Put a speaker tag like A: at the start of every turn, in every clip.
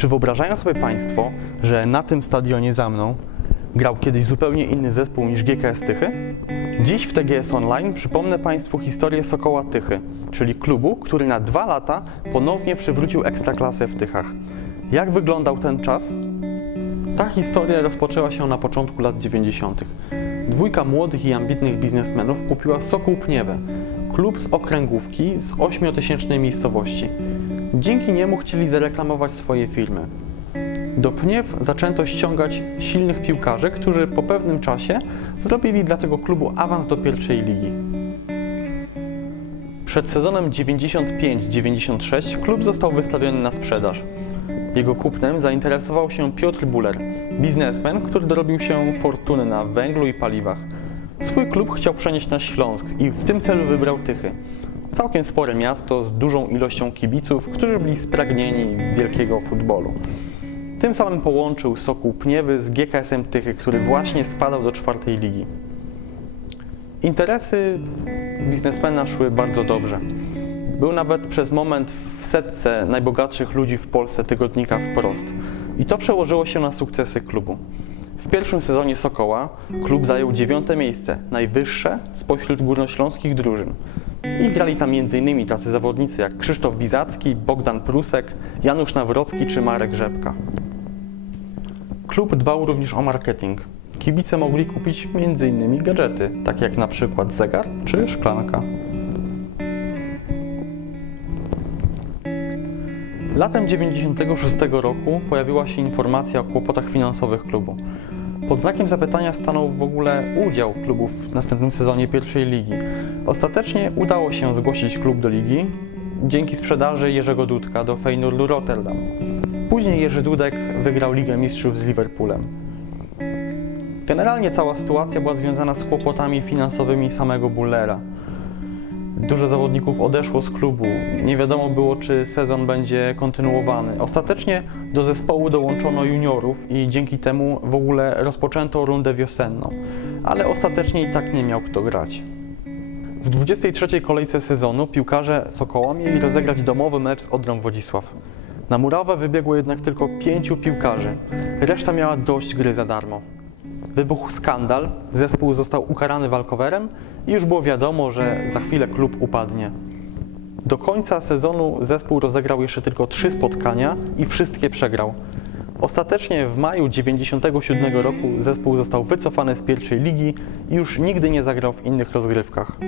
A: Czy wyobrażają sobie Państwo, że na tym stadionie za mną grał kiedyś zupełnie inny zespół niż GKS Tychy? Dziś w TGS Online przypomnę Państwu historię Sokoła Tychy, czyli klubu, który na dwa lata ponownie przywrócił ekstraklasę w Tychach. Jak wyglądał ten czas? Ta historia rozpoczęła się na początku lat 90. Dwójka młodych i ambitnych biznesmenów kupiła Sokół Pniewę, klub z okręgówki z 8-tysięcznej miejscowości. Dzięki niemu chcieli zareklamować swoje firmy. Do Pniew zaczęto ściągać silnych piłkarzy, którzy po pewnym czasie zrobili dla tego klubu awans do pierwszej ligi. Przed sezonem 95-96 klub został wystawiony na sprzedaż. Jego kupnem zainteresował się Piotr Buller, biznesmen, który dorobił się fortuny na węglu i paliwach. Swój klub chciał przenieść na Śląsk i w tym celu wybrał Tychy. Całkiem spore miasto z dużą ilością kibiców, którzy byli spragnieni wielkiego futbolu. Tym samym połączył Sokół Pniewy z GKS-em Tychy, który właśnie spadał do czwartej ligi. Interesy biznesmena szły bardzo dobrze. Był nawet przez moment w setce najbogatszych ludzi w Polsce tygodnika wprost. I to przełożyło się na sukcesy klubu. W pierwszym sezonie Sokoła klub zajął dziewiąte miejsce, najwyższe spośród górnośląskich drużyn. I grali tam m.in. tacy zawodnicy jak Krzysztof Bizacki, Bogdan Prusek, Janusz Nawrocki czy Marek Rzepka. Klub dbał również o marketing. Kibice mogli kupić m.in. gadżety, takie jak na przykład zegar czy szklanka. Latem 96 roku pojawiła się informacja o kłopotach finansowych klubu. Pod znakiem zapytania stanął w ogóle udział klubu w następnym sezonie pierwszej ligi. Ostatecznie udało się zgłosić klub do ligi dzięki sprzedaży Jerzego Dudka do Feyenoordu Rotterdam. Później Jerzy Dudek wygrał Ligę Mistrzów z Liverpoolem. Generalnie cała sytuacja była związana z kłopotami finansowymi samego Bullera. Dużo zawodników odeszło z klubu. Nie wiadomo było, czy sezon będzie kontynuowany. Ostatecznie do zespołu dołączono juniorów i dzięki temu w ogóle rozpoczęto rundę wiosenną. Ale ostatecznie i tak nie miał kto grać. W 23 kolejce sezonu piłkarze Sokoła mieli rozegrać domowy mecz z Odrą Wodzisław. Na murawę wybiegło jednak tylko pięciu piłkarzy. Reszta miała dość gry za darmo. Wybuchł skandal, zespół został ukarany walkowerem i już było wiadomo, że za chwilę klub upadnie. Do końca sezonu zespół rozegrał jeszcze tylko trzy spotkania i wszystkie przegrał. Ostatecznie w maju 1997 roku zespół został wycofany z pierwszej ligi i już nigdy nie zagrał w innych rozgrywkach.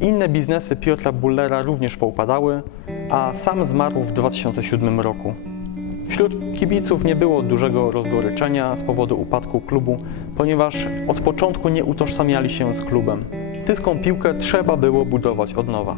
A: Inne biznesy Piotra Bullera również poupadały, a sam zmarł w 2007 roku. Wśród kibiców nie było dużego rozgoryczenia z powodu upadku klubu, ponieważ od początku nie utożsamiali się z klubem. Tyską piłkę trzeba było budować od nowa.